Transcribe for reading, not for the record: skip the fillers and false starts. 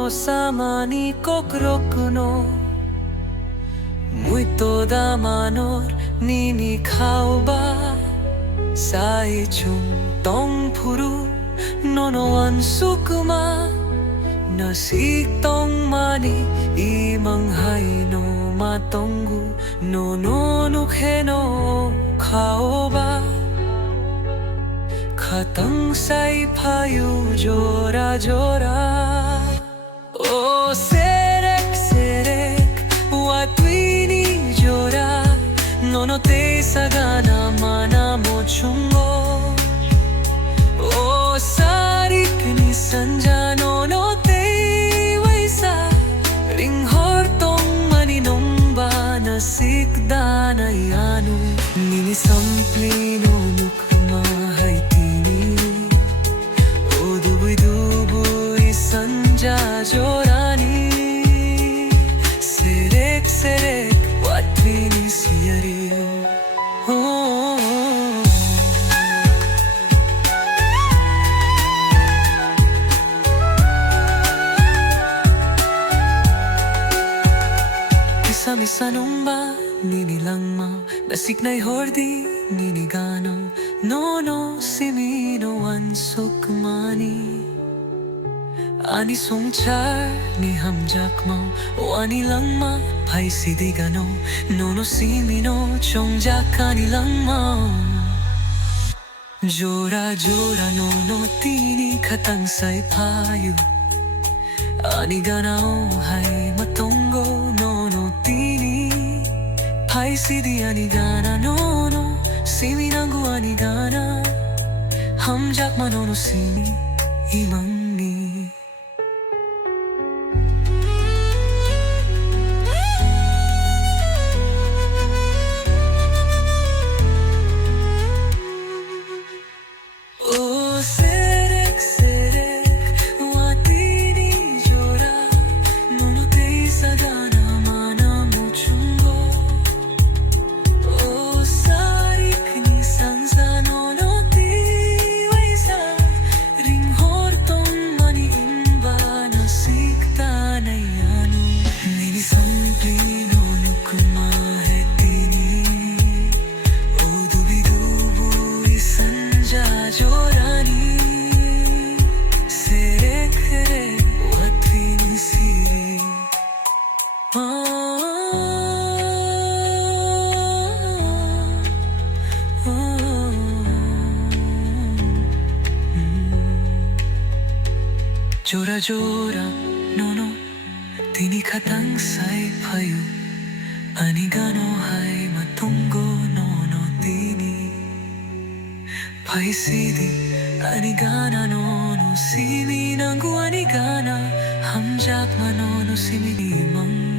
no samani kokrokuno muito da manor nini kauba sai chung tong puru nono an sukma nasik tong mani imang hai no matonggu no nukheno kauba khatang sai phayu jora jora o serek serek watwini jora nono te sagana mana mochungo o sarik ni sanja nono te waisa ring hortong maninong ba nasikdana yanu nini samplino nukma hai Jorani serek serek watwini siyario Misa numba nini langma nasiknay hordi nini gano no simino an sukmani Ani songchar ni hamjak mo Wani lang ma Pai sidi gano Nono simino Chongjak ani lang mo Jora jora nono tini Katang say payu Ani ganao Hai matongo Nono tini Pai sidi ani gana Nono siminangu ani gana Hamjak ma nono simi Imang Jora jora nono tini katang say payu ani gano hai matungo nono tini pai sidi ani gana nono simi nangu ani gana hamjak manono simi mang